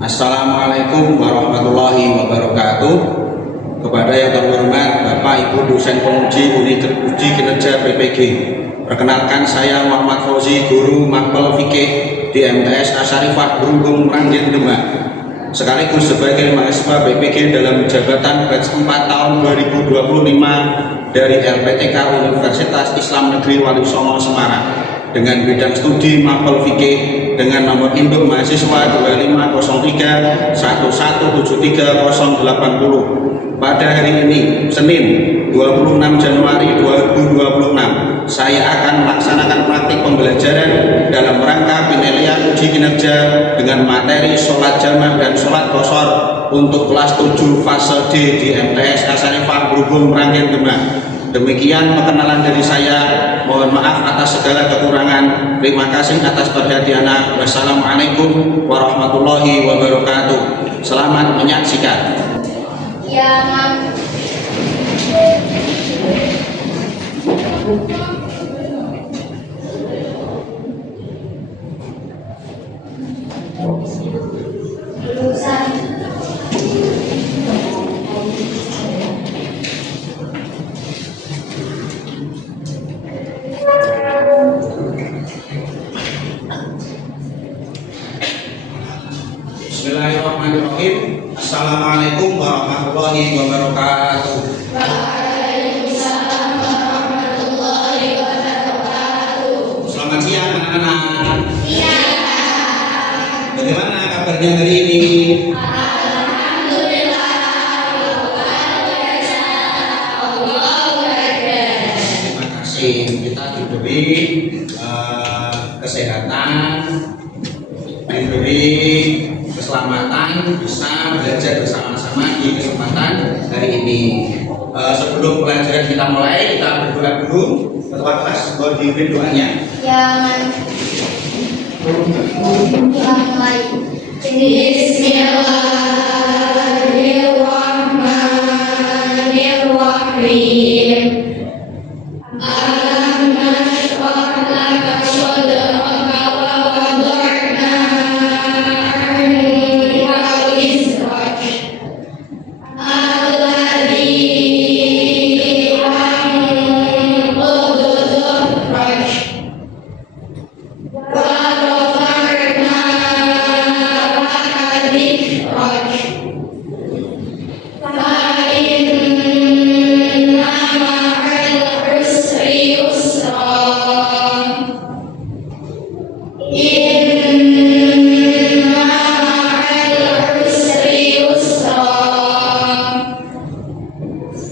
Assalamualaikum warahmatullahi wabarakatuh. Kepada yang terhormat Bapak Ibu dosen penguji unit uji kinerja PPG, perkenalkan saya Muhammad Fauzi, guru Mapel Fikih di MTS Asyarifah Brunggung Ranggen Demak, sekaligus sebagai mahasiswa PPG dalam jabatan batch 4 tahun 2025 dari LPTK Universitas Islam Negeri Wali Songo Semarang dengan bidang studi Mapel Fikih dengan nomor induk mahasiswa 2503 1173080. Pada hari ini, Senin 26 Januari 2026, saya akan melaksanakan praktik pembelajaran dalam rangka penilaian uji kinerja dengan materi sholat jamaah dan sholat qashar untuk kelas 7 fase D di MTS Asyarifah Brunggung Ranggen Demak. Demikian perkenalan dari saya. Mohon maaf atas segala kekurangan. Terima kasih atas perhatiannya. Wassalamualaikum warahmatullahi wabarakatuh. Selamat menyaksikan. Ya, Mam. Lulusan Bismillahirrahmanirrahim. Assalamualaikum warahmatullahi wabarakatuh. Waalaikumsalam warahmatullahi wabarakatuh. Selamat siang anak-anak. Iya. Bagaimana kabarnya hari ini? Alhamdulillah. Terima kasih. Kita diberi kesehatan, diberi keselamatan, bisa belajar bersama-sama di kesempatan hari ini. Sebelum pelajaran kita mulai, kita berdoa dulu. Ketua kelas, boleh dipimpin doanya. Ya, Mam. Kita mulai. Bismillahirrahmanirrahim. Alam nashrah laka sadraka wa wada'na anka wizrak alladhi anqadha dhahrak wa rafa'na laka dhikrak fa inna ma'al usri yusra inna ma'al usri yusra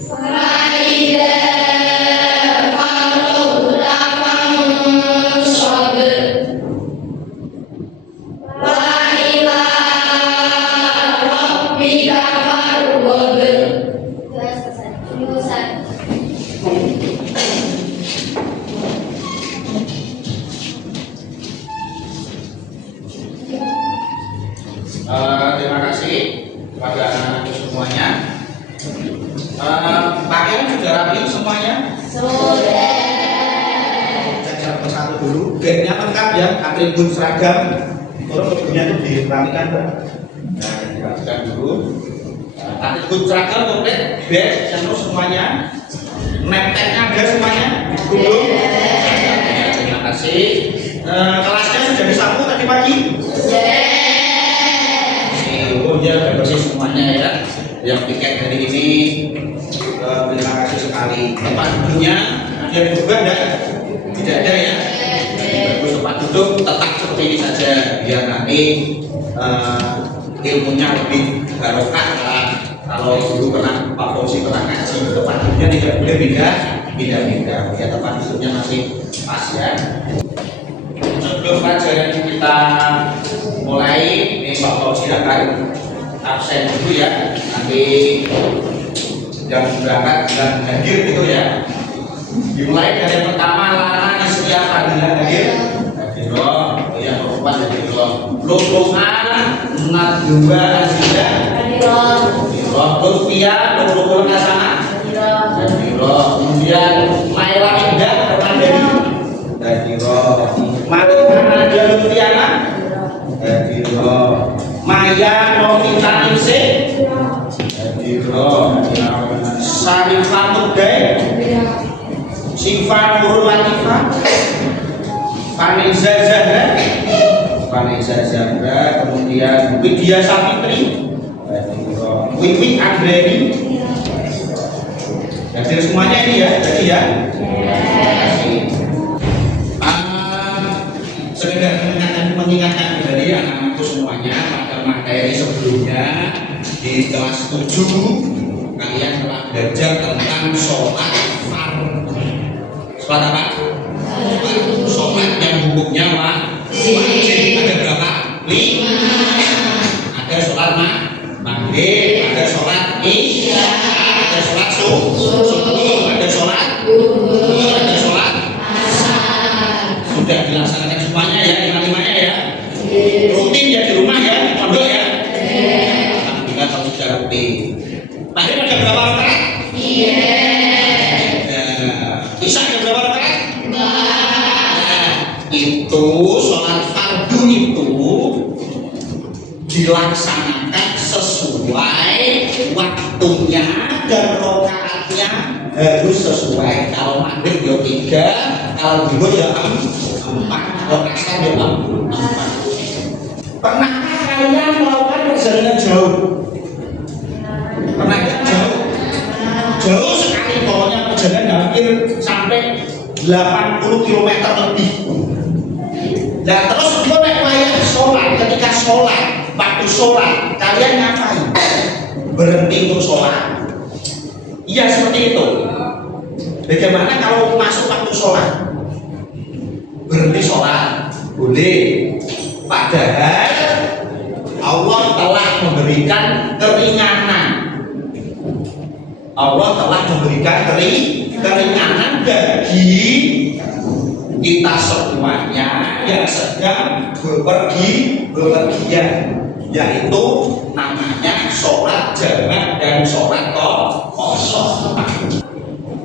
fa idza faragta fansab wa ila rabbika farghab. Terima kasih kepada anak-anak semuanya. Pakaian sudah rapi semuanya. Sudah. Saya satu dulu. Bednya lengkap ya, atribut seragam. Terus bednya itu dirapikan, Pak. Nah, dirapikan dulu. Atribut seragam komplit, bed, terus semuanya. Nepteknya ada semuanya. Belum. Terima kasih. Kelasnya sudah disapu tadi pagi. Oh ya, bersih semuanya ya. Yang tiket hari ini, terima kasih sekali. Tempat duduknya ada yang juga tidak ada ya. Bagus, tempat duduk tetap seperti ini saja biar nanti ilmunya lebih barokah lah. Kalau dulu pernah Pak Fauzi pernah ngaji, tempat duduknya tidak boleh pindah-pindah. Ya, tempat duduknya masih pas ya. Sebelum pelajaran kita mulai, ini Pak Fauzi akan absen dulu ya. Nanti yang berangkat dan hadir gitu ya. Dimulai dari yang pertama, Lana Isya Fadilah hadir. Hadiro, yang perempuan hadiro. Luluhan Nadwa Aziza hadiro. Lutfia Lulul Kasana hadiro. Kemudian Maira Indah Permandani hadiro. Marina Nadia Lutfiana hadiro. Maya Novita Ningsih Hadiro Sarifah Mudai Syifa Nurul Latifah Vanessa Zahra, kemudian Widya Sapitri, Wiwit Andreni. Jadi semuanya ini ya, jadi ya. Sekedar mengingatkan kembali anak-anakku semuanya pada materi sebelumnya di kelas 7 kalian telah belajar tentang sholat fardu. Sholat apa? Sholat yang hukumnya wajib. Ada berapa? 5. Ada sholat maghrib, ada sholat isya, ada sholat subuh, ada sholat zuhur, ada sholat asar. Sudah dilaksanakan semuanya ya, 5-5-nya ya. Rutin ya di rumah ya, di pondok ya. Alhamdulillah kalau sudah rutin. Maghrib ada berapa rakaat? Isya ada berapa rakaat? Itu sholat fardu itu dilaksanakan sesuai waktunya dan rakaatnya harus sesuai. Kalau maghrib ya 3, kalau zuhur ya 4, kalau asar ya 4. Pernahkah kalian melakukan perjalanan jauh? Pernah jauh? Jauh sekali, pokoknya perjalanan hampir sampai 80 km lebih. Dan terus boleh wayang sholat, ketika sholat, waktu sholat, kalian ngapain? Berhenti untuk sholat. Iya seperti itu. Bagaimana kalau masuk waktu sholat? Berhenti sholat, boleh. Padahal Allah telah memberikan keringanan. Allah telah memberikan keringanan bagi kita semuanya yang sedang bepergian, yaitu namanya sholat jamak dan sholat qasar.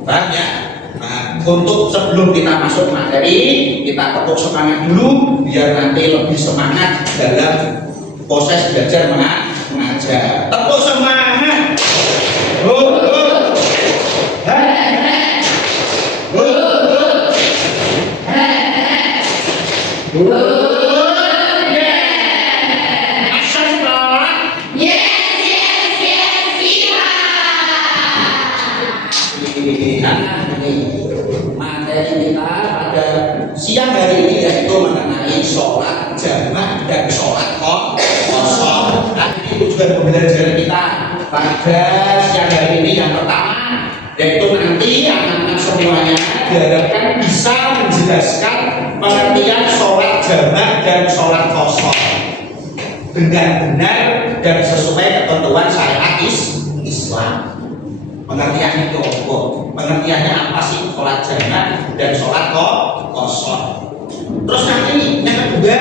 Paham ya? Nah, untuk sebelum kita masuk materi, kita tepuk semangat dulu biar nanti lebih semangat dalam proses belajar mengajar. Tepuk semangat. Materi kita pada siang hari ini yaitu mengenai sholat jamak dan sholat qasar. Nanti tujuan pembelajaran kita pada siang hari ini yang pertama yaitu nanti anak-anak semuanya diharapkan bisa menjelaskan pengertian sholat jamak dan sholat qasar dengan benar dan sesuai ketentuan syariat Islam. Pengertiannya itu apa? Pengertiannya apa sih sholat jamak dan sholat qasar? Terus nanti yang kedua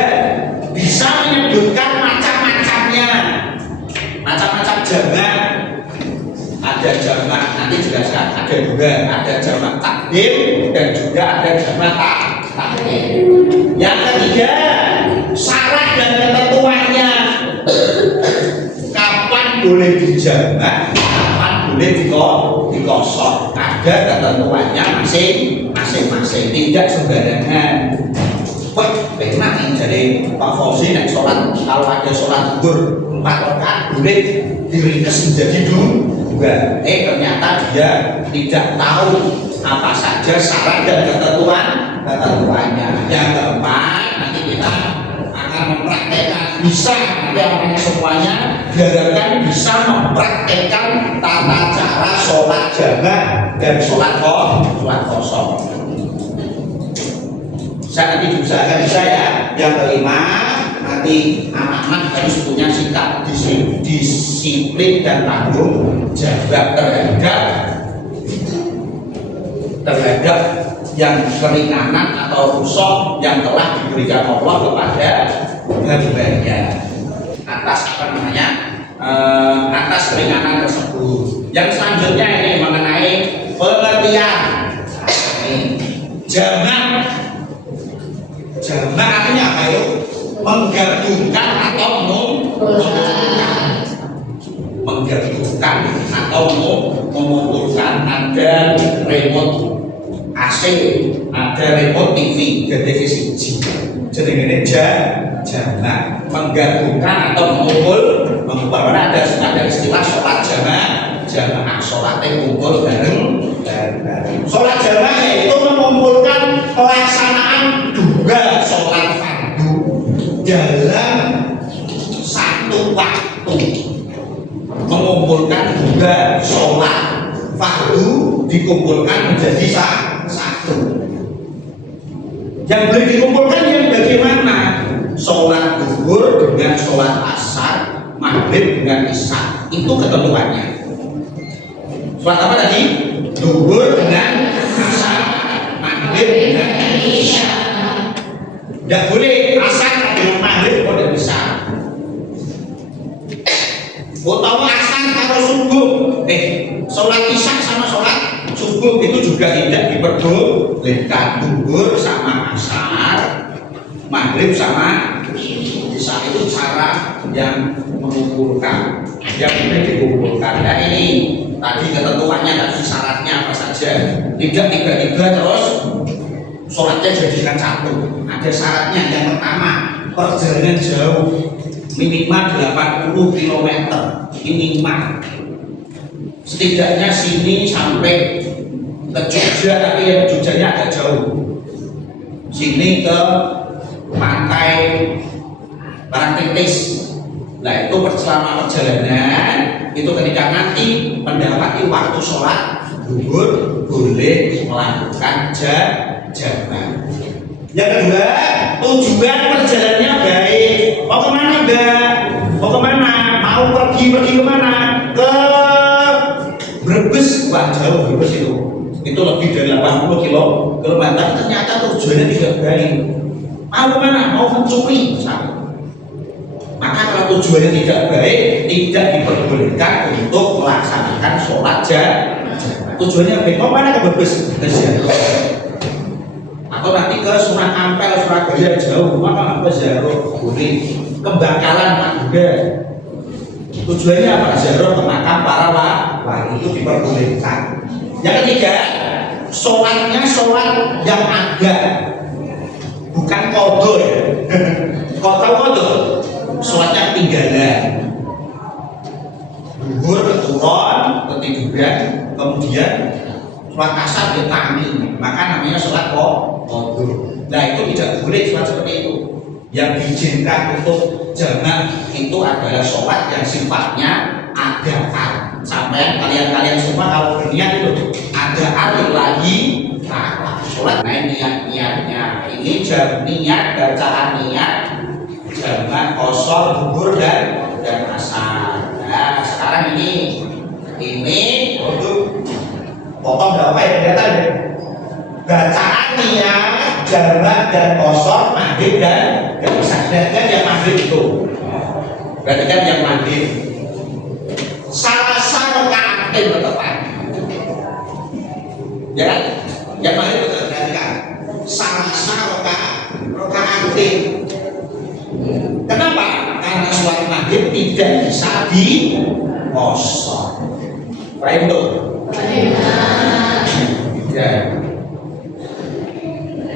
bisa menyebutkan macam-macamnya, macam-macam jamak. Ada jamak, nanti jelaskan ada juga, ada jamak takdim dan juga ada jamak takhir. Yang ketiga syarat dan ketentuannya, kapan boleh dijamak, boleh dikosor, ada ketentuannya masing-masing, tidak sembarangan. Wah, benar yang jadi Pak Fauzi nek sholat, kalau ada sholat zuhur 4 rakaat boleh diringkas menjadi 2. Ternyata dia tidak tahu apa saja syarat dan ketentuannya. Yang keempat nanti kita akan mempraktekkan, bisa nanti semuanya diharapkan bisa mempraktekkan tata cara sholat jamak dan sholat qasar. Saya nanti diusahakan bisa ya. Yang kelima nanti anak-anak harus punya sikap disiplin dan tanggung jawab terhadap yang keringanan atau rusak yang telah diberikan Allah kepada hambanya atas atas keringanan tersebut. Yang selanjutnya ini mengenai pengertian jamak. Jamak artinya apa itu? Menggabungkan atau mengumpulkan. ada remote AC, ada remote TV, gede siji. Jenenge jamak, menggabungkan atau mengumpul ada istilah sholat jamaah, sholatnya kumpul bareng. Sholat jamaah yaitu mengumpulkan pelaksanaan dua sholat fardu dalam satu waktu. Mengumpulkan dua sholat fardu dikumpulkan menjadi satu. Yang boleh dikumpulkan yang bagaimana? Sholat zuhur dengan sholat asar, maghrib dengan isya, itu ketentuannya. Sholat apa tadi? Zuhur dengan asar, maghrib dengan isya. Tidak boleh asar dengan maghrib kalau tidak bisa. Utawa asar atau subuh, sholat isya sama sholat subuh itu juga tidak diperbolehkan. Zuhur sama asar, maghrib sama isya itu cara yang mengumpulkan, yang boleh dikumpulkan. Nah ini tadi ketentuannya tadi syaratnya apa saja. Tidak tiba-tiba terus sholatnya jadikan satu. Ada syaratnya. Yang pertama, perjalanan jauh minimal 80 km minimal. Setidaknya sini sampai ke Jogja, tapi yang Jogjanya agak jauh. Sini ke pantai Parangtritis. Nah itu selama perjalanan itu ketika nanti mendapati waktu sholat zuhur boleh melakukan jamak. Yang kedua, tujuan perjalanannya baik. Mau kemana Mbak? Mau kemana? Mau pergi kemana? Ke Brebes. Wah jauh Brebes itu. Itu lebih dari 80 kilometer. Ternyata tujuannya tidak baik. Mau kemana? Mau mencuri misalnya. Maka kalau tujuannya tidak baik, tidak diperbolehkan untuk melaksanakan sholat jamak. Tujuannya baik. Mau mana ke Brebes? Ke Ziarah. Atau nanti ke Sunan Ampel, Surabaya jauh, maka ke Ziarah boleh. Kebakalan Madura. Tujuannya apa? Ziarah ke makam para wali, itu diperbolehkan. Yang ketiga, sholatnya sholat yang agak, bukan qadha ya. Qadha sholatnya ketinggalan. Zuhur keturun, ketiduran, kemudian sholat asar dia tangi, maka namanya sholat qadha. Nah itu tidak boleh sholat seperti itu. Yang diizinkan untuk jamak itu adalah sholat yang sifatnya adaan. Sampai kalian semua kalau berniat itu ada arti lagi sholat. Nah niatnya ini niat, bacaan niat jamak qasar, zuhur dan asar. Nah sekarang ini untuk potong berapa ya kelihatan ya? Bacaan niat jamak dan qasar, maghrib dan isya. Berarti yang maghrib itu. Berarti kan yang maghrib. Salasa rakaatin tepat. Ya kan? Yang maghrib itu berarti kan salasa rakaatin. Kenapa? Karena sholat maghrib tidak bisa di qasar. Baik tuh. Ya.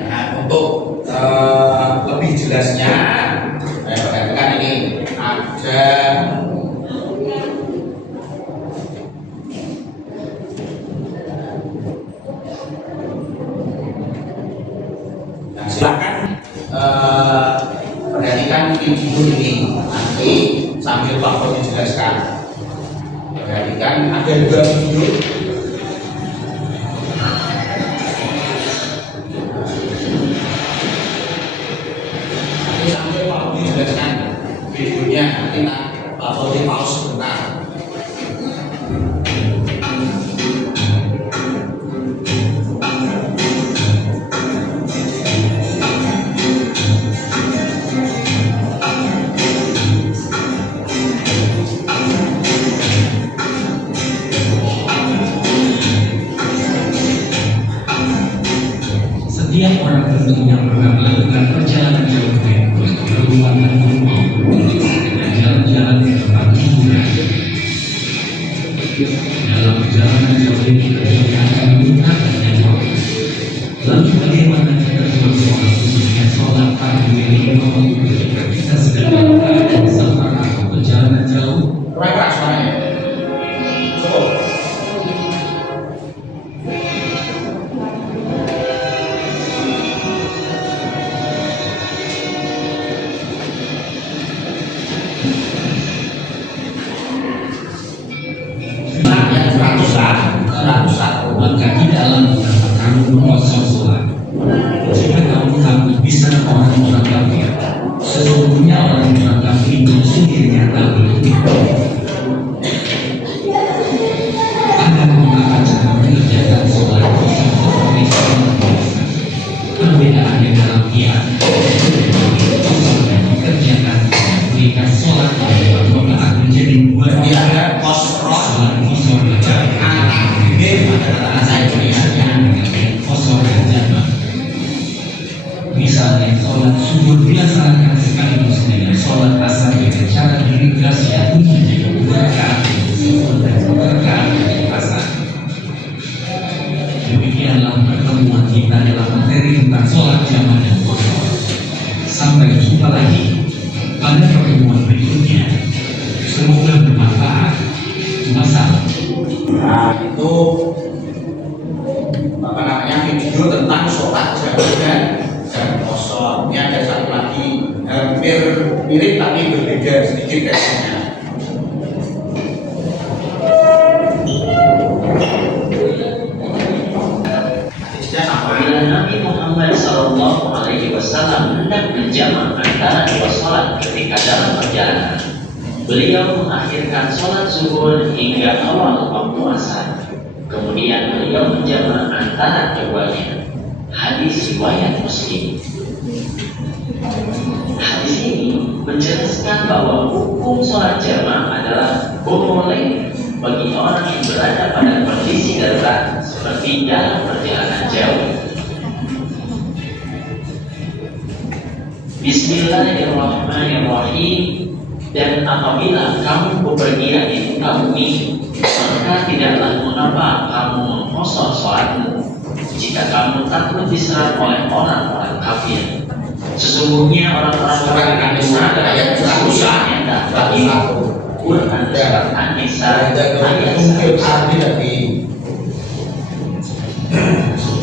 Nah, untuk lebih jelasnya, saya perhatikan ini ada nah, silakan perhatikan video ini nanti sambil Pak Fon dijelaskan. Perhatikan ada dua video. Sampai Pak Fon dijelaskan videonya, nanti Pak Fon di pause sebentar. Setiap orang tentu yang pernah melakukan perjalanan jauh berhubungan dengan jalan-jalan ke tempat hiburan sesungguhnya orang yang menganggap itu sendirinya tak begitu. Anda menggunakan cara mengerjakan sholat bisa seperti sholat biasa. Perbedaannya dalam niat. Kosor yang dikerjakan berikan sholat pada dua rakaat menjadi dua Ada kosro, sholat kosor dan kosor dan jamak. Misalnya sholat subuh dilaksanakan sekaligus dengan sholat asar dengan cara diringkas yaitu menjadi dua rakaat subuh dan dua rakaat asar. Demikianlah pertemuan kita dalam materi tentang sholat jamak dan kosor. Sampai jumpa lagi pada pertemuan berikutnya. Semoga bermanfaat. Wassalam. Nah, itu apa namanya video tentang sholat jamak dan kosor. Ini ada satu lagi hampir mirip tapi berbeda sedikit teksnya. Hadisnya sama. Bila Nabi Muhammad SAW hendak menjamak antara dua sholat ketika dalam perjalanan, beliau mengakhirkan sholat zuhur hingga awal waktu asar. Kemudian beliau menjamak antara keduanya. Hadis riwayat Muslim. Hadis ini menjelaskan bahwa hukum sholat jamak adalah boleh bagi orang yang berada pada kondisi darurat seperti dalam perjalanan jauh. Bismillahirrahmanirrahim. Dan apabila kamu bepergian di muka bumi, maka tidaklah mengapa kamu mengkosor sholatmu jika kamu takut diserang oleh orang-orang kafir. Sesungguhnya orang-orang kafir itu adalah yang sesungguhnya bagi Quran surat An-Nisa ayat 1.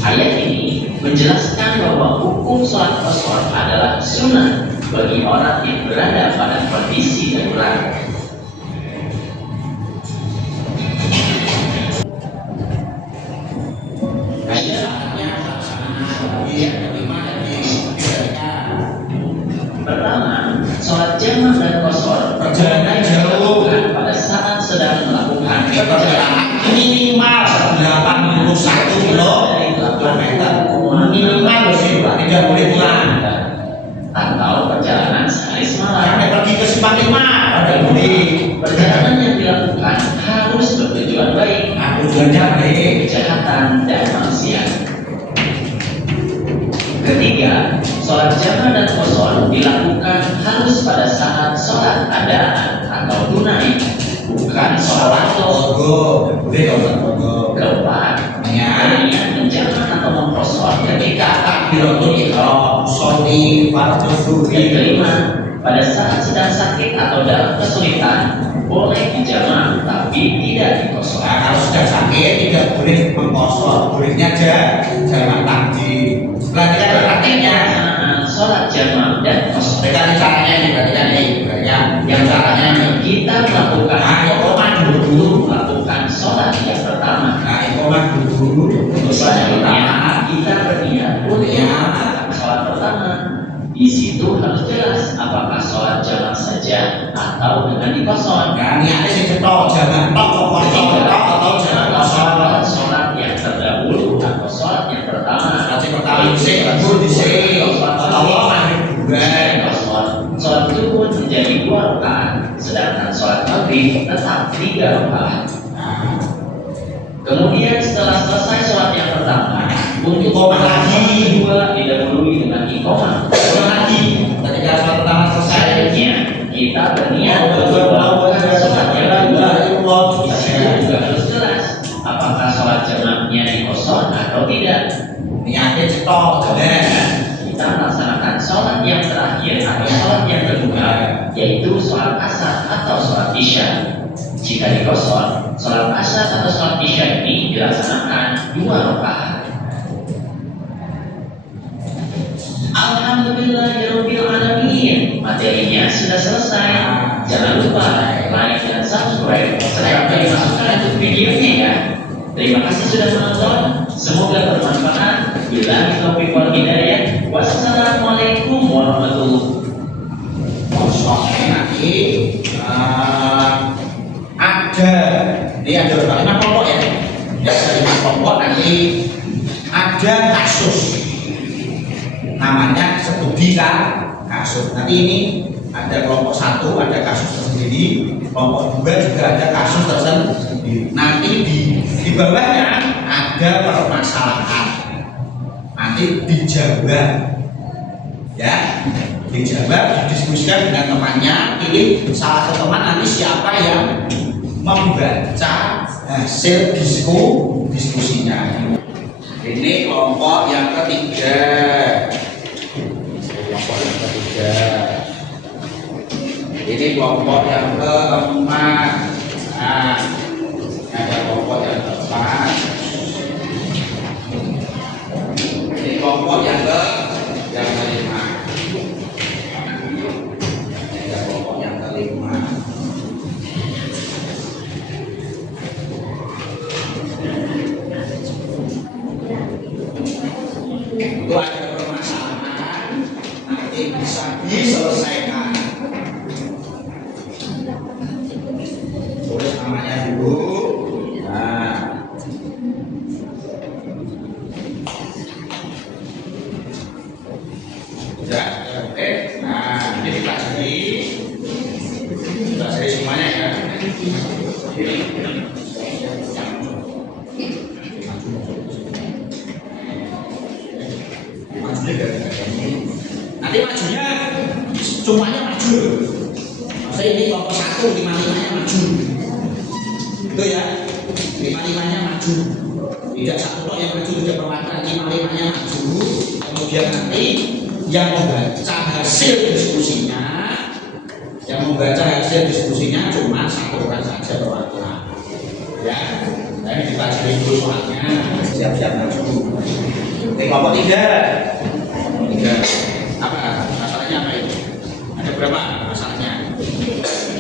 Ayat ini menjelaskan bahwa hukum sholat kosor adalah sunnah bagi orang yang berada pada kondisi darurat. Pertama, sholat jamak dan kosor Perjalanan jauh pada saat sedang melakukan perjalanan minimal 81 kilometer, minimal sih, tidak boleh pulang. Atau perjalanan sehari semalam. Sampai pergi ke Simpang 5 ada mudik. Perjalanan yang dilakukan harus bertujuan baik, Tujuannya baik. kejahatan dan maksiat. Ketiga, sholat jamak dan kosor dilakukan harus pada saat sholat adaan atau tunai, bukan sholat Togo, boleh sholat togo. Keempat, niat menjamak atau mengkosor Ketika takbiratul ihram, sholli fardhu Yang zuhri. kelima, pada saat sedang sakit atau dalam kesulitan, boleh dijamak tapi tidak dikosor. Nah, kalau sudah sakit tidak boleh mengkosor, bolehnya aja jamak takdim. Berarti kan artinya Sholat jamak dan kosor. berarti caranya ini berarti kan ini yang caranya ini. Kita melakukan dulu melakukan sholat yang pertama. Nah, iqamah dulu untuk sholat pertama. Kita berniat untuk melakukan sholat pertama. Di situ harus jelas apakah sholat jamak saja atau dengan dikosor. Nah, niatnya sih cetok, jangan tok kosor atau jangan kosor. Sholat yang terdahulu atau sholat yang pertama. Nanti pertama disik, zuhur disik, atau maghrib juga. Sholat zuhur menjadi 2 rakaat, sedangkan sholat maghrib tetap 3 rakaat. Kemudian setelah selesai sholat yang pertama, untuk Iqamah lagi. kedua didahului dengan iqamah. Ulang lagi, ketika sholat pertama selesai. Selanjutnya kita berniat untuk melakukan sholat yang kedua. Di situ juga harus jelas apakah sholat jamaknya dikosor atau tidak. Niatnya cetok, bener. Kita melaksanakan sholat yang terakhir atau sholat yang kedua, yaitu sholat asar atau sholat isya. Jika dikosor, sholat asar atau sholat isya ini dilaksanakan 2 rakaat. Alhamdulillahirobbilalamin. Materinya sudah selesai. Jangan lupa like dan subscribe serta dimasukkan untuk videonya ya. Terima kasih sudah menonton. Semoga bermanfaat. Billahi taufiq wal hidayah. Wassalamualaikum warahmatullahi wabarakatuh. nanti ada berapa 5 kelompok ya. Ya, ada 5 kelompok nanti ada kasus. Namanya studi kasus. Nanti ini ada kelompok 1 ada kasus tersendiri, kelompok 2 juga ada kasus tersendiri. Nanti di bawahnya ada permasalahan. Nanti dijawab, ya, dijawab, didiskusikan dengan temannya. Pilih salah satu teman nanti siapa yang membaca hasil diskusinya. Ini kelompok yang ketiga. Ini kelompok yang keempat. Nah, ada kelompok yang keempat. Ini kelompok yang kelima. Ada kelompok yang kelima. Itu ada permasalahan nanti bisa diselesaikan. Tulis namanya dulu. Nah, sudah, oke. Nah, ini dipelajari semuanya ya. Nanti majunya semuanya maju. Maksudnya ini kelompok 1 5-5-nya maju. Itu ya, 5-5-nya maju. Tidak satu tok yang maju, tidak perwakilan 5-5-nya maju. Kemudian nanti yang membaca hasil diskusinya, cuma 1 orang saja perwakilan. Ya, nah ini dipelajari dulu soalnya. Siap-siap maju. Oke, kelompok 3. Apa masalahnya apa itu? Ada berapa masalahnya?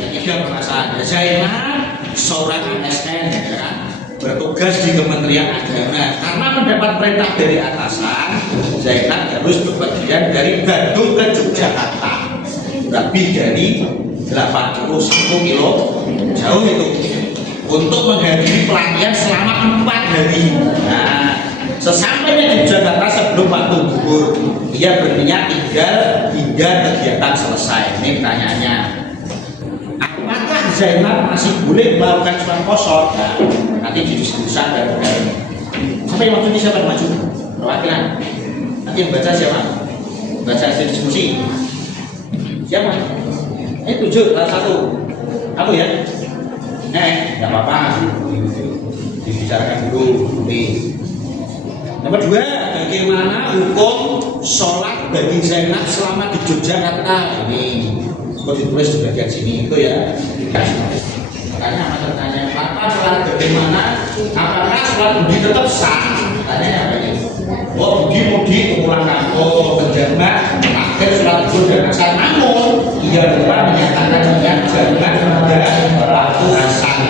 Yang 3 permasalahan. Zainal seorang ASN ya kan? Bertugas di Kementerian Agama. Karena mendapat perintah dari atasan, Zainal harus bepergian dari Bandung ke Yogyakarta. Lebih dari 81 kilo jauh itu untuk menghadiri pelatihan selama 4 hari. Nah, sesampainya di Jakarta sebelum waktu zuhur, ia berniat tinggal hingga kegiatan selesai. Ini pertanyaannya. Apakah Zainal masih boleh melakukan sholat kosor? Nah, nanti didiskusikan dari sampai waktu ini siapa yang maju? Perwakilan. Nanti yang baca siapa? Baca hasil diskusi. Siapa? 7 salah 1. Aku ya? Nggak apa-apa. Dibicarakan dulu. Nomor 2, bagaimana hukum sholat bagi Zainal selama di Yogyakarta? Ini kok ditulis di bagian sini itu ya. Makanya apa tertanya? Apa sholat bagaimana? Apakah sholat budi tetap sah? Tanya apa ini? Oh, budi pulang kampung ke Jerman, akhir sholat zuhur dan asar. Namun ia lupa menyatakan dengan Jerman pada waktu asar.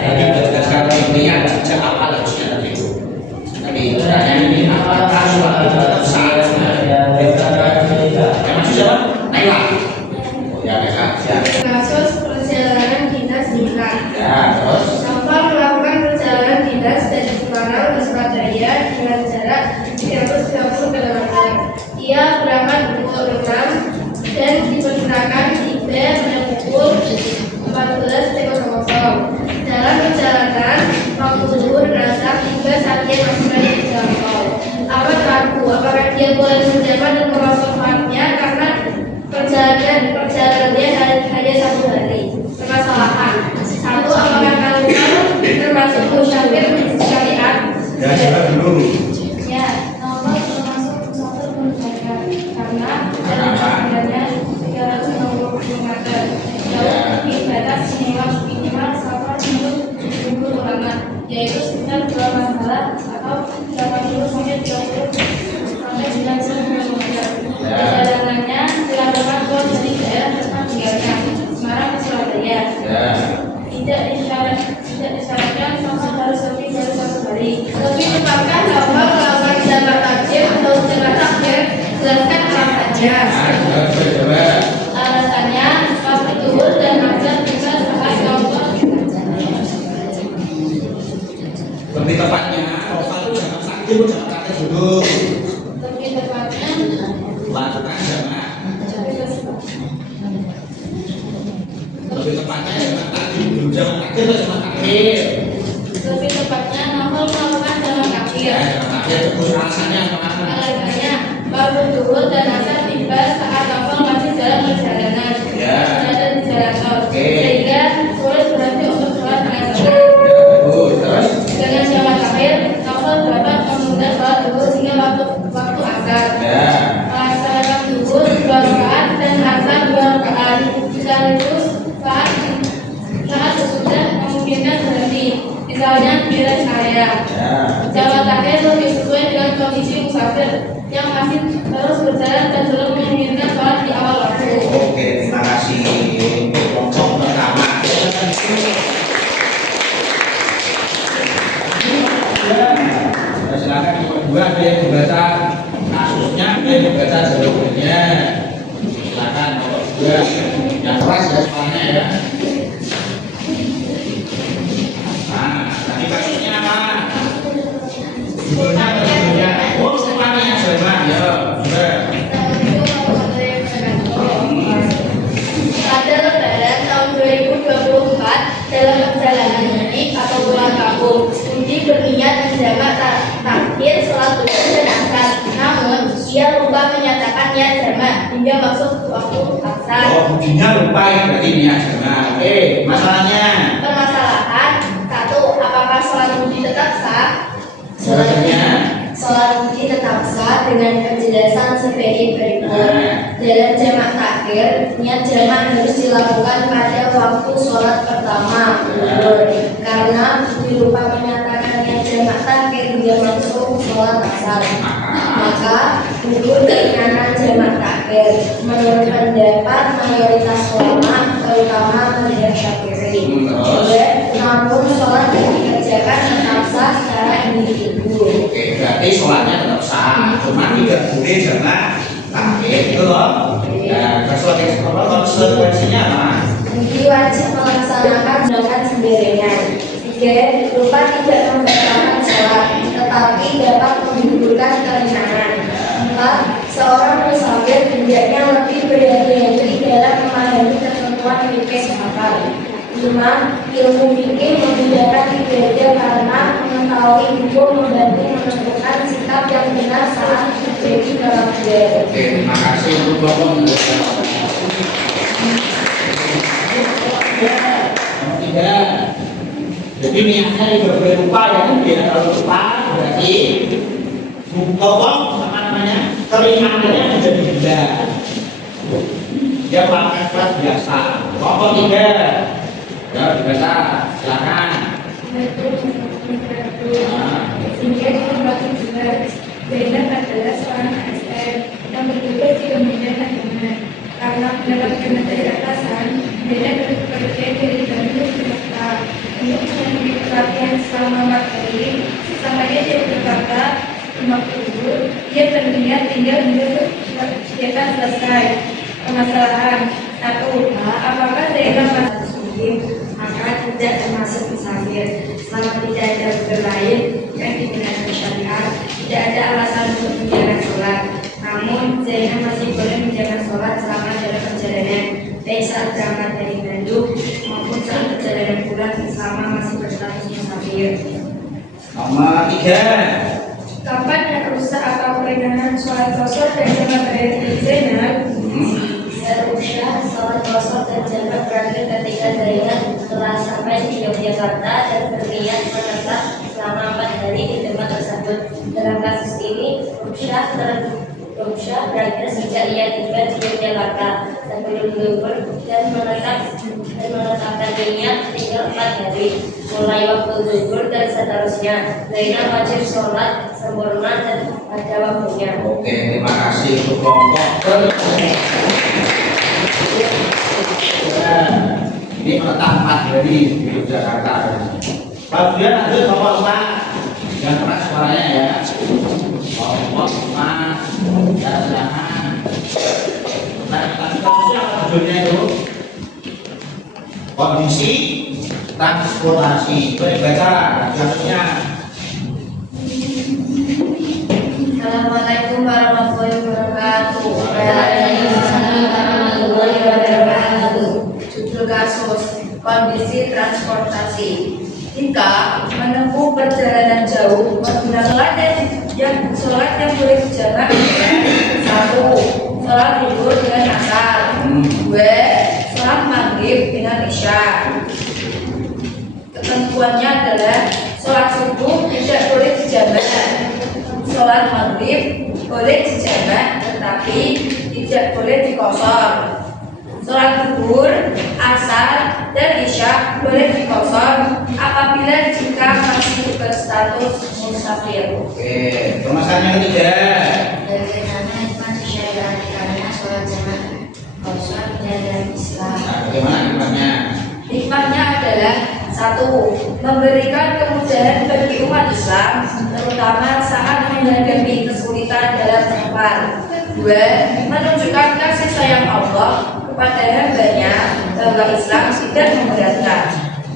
Jadi berdasarkan niat sejak awal harusnya tadi itu. Tapi pertanyaan ini apakah sholat tetap sah? Yang masih siapa? Naila. Ya, Naila. Ya. Kasus perjalanan dinas nikah. Ya, terus. Novel melakukan perjalanan dinas dari Semarang ke Surabaya dengan jarak 320 km. Ia berangkat pukul 6 dan diperkirakan tiba pada pukul 14.00. Dalam perjalanan, waktu zuhur berasal hingga saatnya masih banyak dijangkau. Amat ragu apakah dia boleh menjabat dan memanfaatnya karena perjalanannya hanya 1 hari. Permasalahan 1. Apakah kalimat termasuk musyafir syariat? Ya, siapa dulu? Ya, nomor termasuk musyafir syariat karena jaraknya 360 km. Jauh lebih batas minimal sampai 70 km, yaitu sekitar 2 masalah atau 80 sampai 30 sampai 90 km. Perjalanannya dilakukan dari daerah tempat tinggalnya Semarang ke Surabaya. Tidak disyaratkan sama harus lebih dari 1 hari. Lebih tepatkan bahwa melakukan jalan takjil atau jalan takjil jelaskan alasannya. Alasannya waktu zuhur lebih tepatnya zaman tadi, belum zaman akhir atau zaman akhir? Lebih tepatnya novel melakukan zaman akhir. Ya, zaman akhir terus alasannya apa? Alasannya baru turun dan asal tiba saat novel masih dalam perjalanan. Ya. Berada di jalan tol. Oke. Sehingga sulit berhenti untuk sholat tengah jalan. Ya, bagus. Terus? Dengan zaman akhir, novel dapat menunda sholat zuhur hingga waktu asar. Ya. Melaksanakan zuhur 2 rakaat dan asar 2 rakaat. Sekaligus saat sesudah memungkinkan berhenti. Misalnya di rest area. Ya. Zaman akhir lebih sesuai dengan kondisi musafir yang masih terus berjalan dan belum menginginkan sholat di awal waktu. Oke, terima kasih. Kelompok pertama. Ya, silakan yang kedua ada yang membaca kasusnya, ada yang membaca jawabannya. Silakan nomor 2. Yang keras ya soalnya ya. Nah, tadi kasusnya apa? Judulnya apa judulnya? Oh, semuanya sama ya. Sudah. Pada Lebaran tahun 2024 dalam perjalanan mudik atau pulang kampung, Budi berniat menjamak takbir sholat zuhur dan asar. Namun ia lupa menyatakan niat jamak hingga masuk waktu asar. Oh, budinya lupa ya berarti ini ya. Nah, oke, masalahnya. Permasalahan 1. Apakah sholat Budi tetap sah? Jawabannya. Sholat Budi tetap sah dengan penjelasan sebagai berikut. Dalam jamak takhir, niat jamak harus dilakukan pada waktu sholat pertama zuhur. Karena Budi lupa menyatakan niat jamak takhir hingga masuk sholat asar, maka gugur keinginan jamak takhir. Menurut pendapat mayoritas ulama, terutama mazhab Syafi'i. Namun sholat yang dikerjakan tetap sah secara individu. Oke, berarti sholatnya tetap sah, cuma tidak boleh jamak takhir gitu loh. Nah, konsekuensinya apa? Budi wajib melaksanakan dengan sendirinya. 3. Lupa tidak membatalkan sholat, tetapi dapat menggugurkan keringanan. 4. Seorang musafir hendaknya lebih berhati-hati dalam memahami ketentuan fikih sholat. 5. Ilmu fikih membedakan ibadah karena mengetahui hukum membantu menentukan sikap yang benar saat terjadi dalam bid'ah. Oke, terima kasih untuk Bapak. Nomor 3. Jadi niatnya juga boleh lupa ya, dia kalau lupa berarti apa namanya keringanannya menjadi gila. Dia melakukan kelas biasa. Nomor 3. Ya, dibaca, silakan. Sehingga dikembali jelas Zainab adalah seorang ASN yang bertugas di Kementerian Agama. Karena mendapatkan materi atasan, Zainab bekerja dari Bandung ke Jakarta untuk memenuhi pelatihan selama 4 hari. Sesampainya di Jakarta, ia berniat tinggal hingga kegiatan selesai. Permasalahan 1. Apakah Zainab masih muslim? Maka tidak termasuk musafir. Selama tidak ada udzur lain yang digunakan syariat, tidak ada alasan untuk menjalankan sholat. Namun Zainab masih boleh menjalankan sholat selama dalam perjalanan, baik saat berangkat dari Bandung maupun saat perjalanan pulang selama masih berstatus musafir. Nomor 3. Kapan dan rusak atau kerendahan sholat qasar dan jamak berakhir Zainab? Usha sholat qasar dan jamak berakhir ketika Zainab telah sampai di Yogyakarta dan berniat menetap selama 4 hari di tempat tersebut. Dalam kasus ini, Usha berakhir sejak ia tiba di Yogyakarta sebelum zuhur dan menetapkan niat tinggal 4 hari mulai waktu zuhur dan seterusnya. Zainab wajib sholat sempurna dan pada waktunya. Oke, terima kasih untuk kelompok. Ini menetap 4 hari di Yogyakarta. Kemudian lanjut kelompok 4. Yang keras suaranya ya. Kelompok 5. Ya, silakan. Nah, kasusnya apa judulnya itu? Kondisi transportasi. Boleh baca kasusnya. Assalamualaikum warahmatullahi wabarakatuh. Waalaikumsalam warahmatullahi wabarakatuh. Judul kasus kondisi transportasi. Jika menempuh perjalanan jauh menggunakan sholat yang boleh dijamak adalah 1. Sholat zuhur dengan asar. 2. Sholat maghrib dengan isya. Ketentuannya adalah sholat subuh tidak boleh dijamak, sholat maghrib boleh dijamak tetapi tidak boleh dikosor. Sholat zuhur, asar, dan isya boleh dikosor apabila jika masih berstatus musafir. Oke, permasalahan yang ketiga. Bagaimana hikmah disyariatkannya sholat jamaah kosor dalam Islam? Nah, bagaimana hikmahnya? Hikmahnya adalah 1. Memberikan kemudahan bagi umat Islam terutama saat menghadapi kesulitan dalam safar. 2. Menunjukkan kasih sayang Allah kepada hambanya bahwa Islam tidak memberatkan.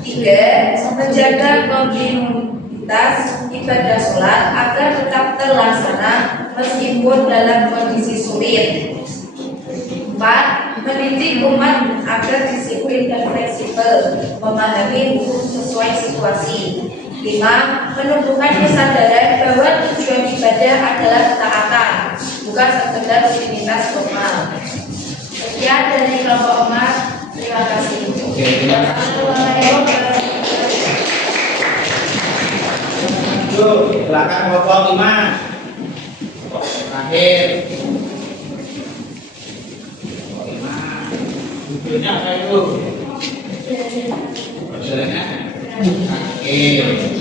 3. Menjaga kontinuitas ibadah sholat agar tetap terlaksana meskipun dalam kondisi sulit. 4. Mendidik umat agar disiplin dan fleksibel, memahami hukum sesuai situasi. 5. Menumbuhkan kesadaran bahwa tujuan ibadah adalah ketaatan, bukan sekedar rutinitas formal. Sekian dari kelompok emas. Terima kasih. Oke, terima kasih. Yuk, belakang kelompok 5. Terakhir. Judulnya apa itu? Perjalanannya? Oke,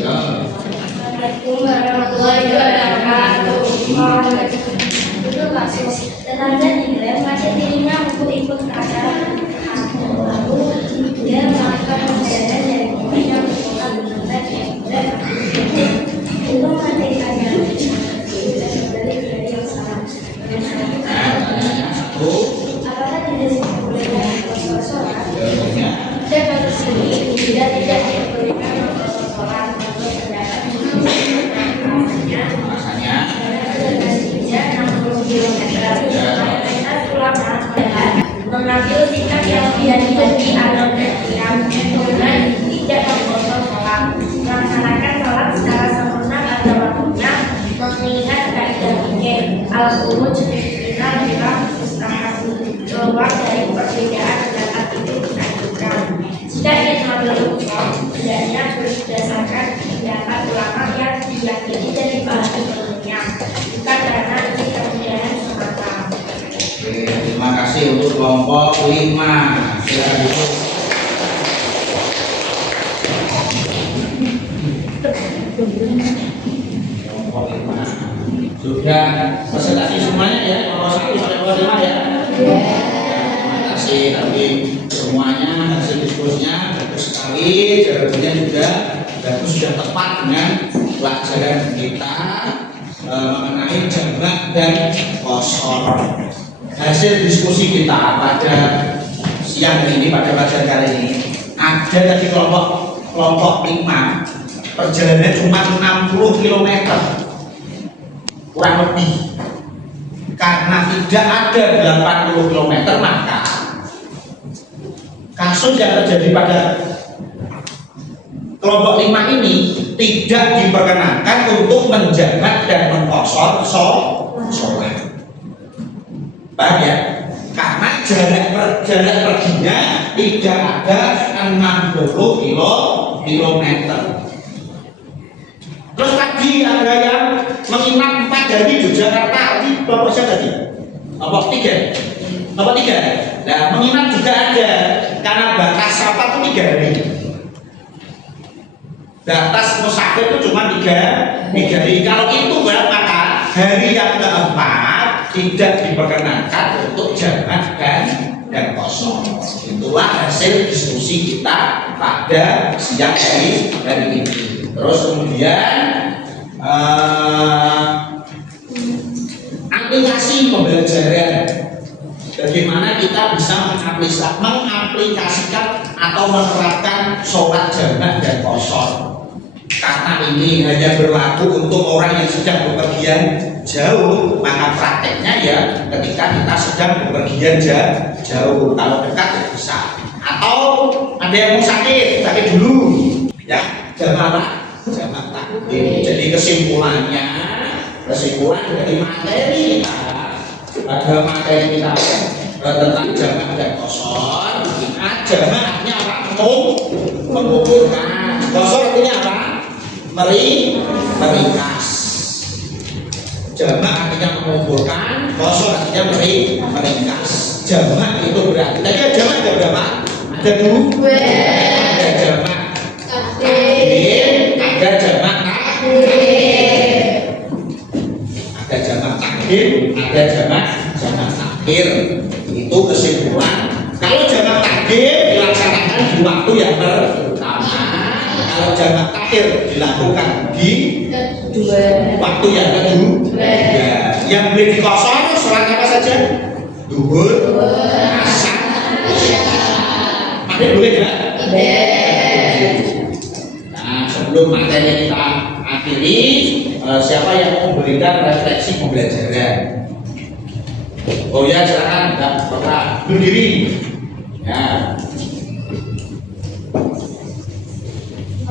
Assalamualaikum warahmatullahi wabarakatuh. Itu kasus tetangga dinilai masih dirinya untuk ikut ke acara lalu dia melakukan perjalanan dari rumahnya ke kota benar dan itu menantikannya kembali dari yang salah. Apakah tidak diperbolehkan sholat? Dan kasus ini tidak diperbolehkan sholat atau terdapat alasannya. mengambil sikap yang dianjurkan atau yang dengan tidak memotong sholat, melaksanakan sholat secara sempurna pada waktunya, mengingat kaidah fikih al-khuruj kita bila mustahab, keluar dari perbedaan pendapat itu dianjurkan. Jika ingin mengambil hukum, hendaknya berdasarkan pendapat ulama yang diyakini dari bahan ilmunya, bukan karena ini kemudian semata. Oke, terima kasih untuk kelompok 5. Silakan duduk. Kelompok 5 sudah presentasi semuanya ya, kelompok 1 sampai kelompok 5 ya. Terima kasih tapi semuanya hasil diskusinya bagus sekali, jawabannya juga bagus, sudah tepat dengan pelajaran kita mengenai jamak dan kosor. Hasil diskusi kita pada siang ini, pada pelajaran kali ini, ada tadi kelompok 5 perjalanannya cuma 60 km kurang lebih. Karena tidak ada 80 km, maka kasus yang terjadi pada kelompok 5 ini tidak diperkenankan untuk menjamak dan mengkosor sholat. Paham ya? Karena jarak perginya tidak ada 60 km. Terus tadi ada yang menginap 4 hari di Jakarta, di kelompok siapa tadi? Kelompok 3. Kelompok 3. Nah, menginap juga ada karena batas apa itu 3 hari. Batas musafir itu cuma 3 hari. Kalau itu maka hari yang keempat tidak diperkenankan untuk jamak dan kosor. Itulah hasil diskusi kita pada siang hari ini. Terus kemudian aplikasi pembelajaran, bagaimana kita bisa mengaplikasikan atau menerapkan sholat jamak dan kosor. Karena ini hanya berlaku untuk orang yang sedang bepergian jauh, maka prakteknya ya ketika kita sedang bepergian jauh. Kalau dekat ya bisa. Atau ada Ada yang mau sakit dulu. Ya, jamaah takdim. Jadi kesimpulan dari materi pada materi kita tentang jamaah dan qasar. Jamaahnya apa? Mengumpulkan. Qasar artinya apa? Meringkas. Jamaah artinya mengumpulkan, qasar artinya meringkas. Jamaah itu berarti tadi jamaah ada berapa? Ada dua. Ada jamaah takdim, ada jamaah ada jamaah takdim, ada jamaah takhir. Itu kesimpulan. Kalau jamaah takdim dilaksanakan di waktu yang pertama, kalau jamaah takhir dilakukan di waktu yang kedua. Yang boleh dikosor sholat apa saja? Duhur, asar, maghrib boleh nggak? Nah, sebelum materi kita akhiri, siapa yang mau memberikan refleksi pembelajaran? Oh ya, silakan, nggak pernah berdiri. Ya.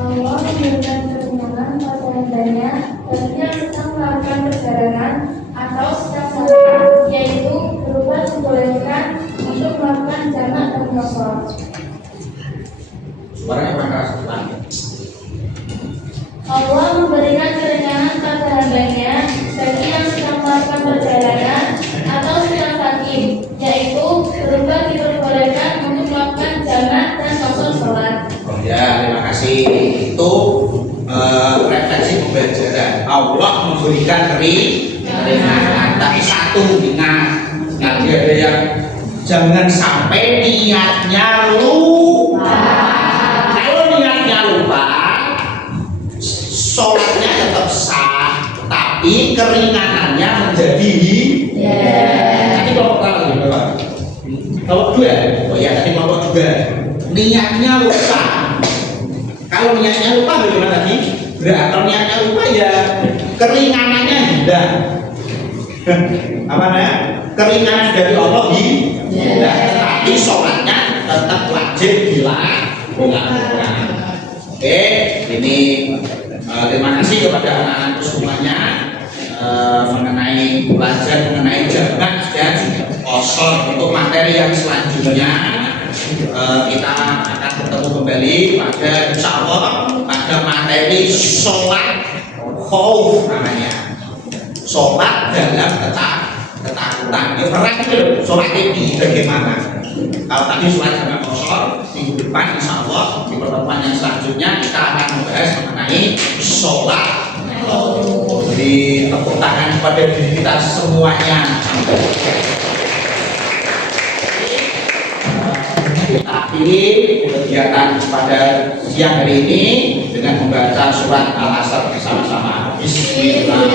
Allah memberikan ketenangan pada hambanya bagi yang sedang melakukan perjalanan atau sedang sakit, yaitu berupa dibolehkan untuk melakukan jamak dan qasar. Suaranya keras. Allah memberikan ketenangan pada hambanya bagi yang sedang melakukan perjalanan atau sedang sakit, yaitu berupa diperbolehkan untuk melakukan jamak dan qasar sholat. Oh ya, terima kasih. Itu refleksi pembelajaran. Allah memberikan keringanan, tapi satu ingat, nanti ada yang jangan sampai niatnya lupa. Kalau niatnya lupa, sholatnya tetap sah, tapi keringanannya menjadi Tadi kelompok berapa lagi, Bapak? Kelompok 2? Oh ya, tadi kelompok 2. Niatnya lupa. Kalau niatnya lupa bagaimana tadi? Kalau niatnya lupa ya keringanannya hilang. Apa namanya? Keringanan dari Allah hilang. Tetapi sholatnya tetap wajib dilakukan. Oke, ini terima kasih kepada anak-anak semuanya mengenai belajar mengenai jamak dan qasar. Untuk materi yang selanjutnya kita akan bertemu kembali pada insya Allah pada materi sholat khauf namanya, sholat dalam ketakutan. Ini pernah itu sholat ini bagaimana? Kalau tadi sholat jamak qasar, minggu depan insya Allah di pertemuan yang selanjutnya kita akan membahas mengenai sholat khauf. Jadi tepuk tangan kepada diri kita semuanya. Kita akhiri kegiatan pada siang hari ini dengan membaca surat Al-Asr bersama-sama. Bismillah.